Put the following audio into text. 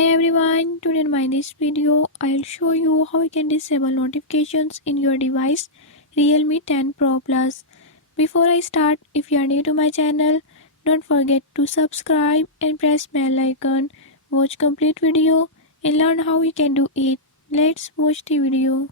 Hi everyone, today in this video I'll show you how you can disable notifications in your device Realme 10 Pro Plus. Before I start, if you are new to my channel, don't forget to subscribe and press bell icon. Watch complete video and learn how you can do it. Let's watch the video.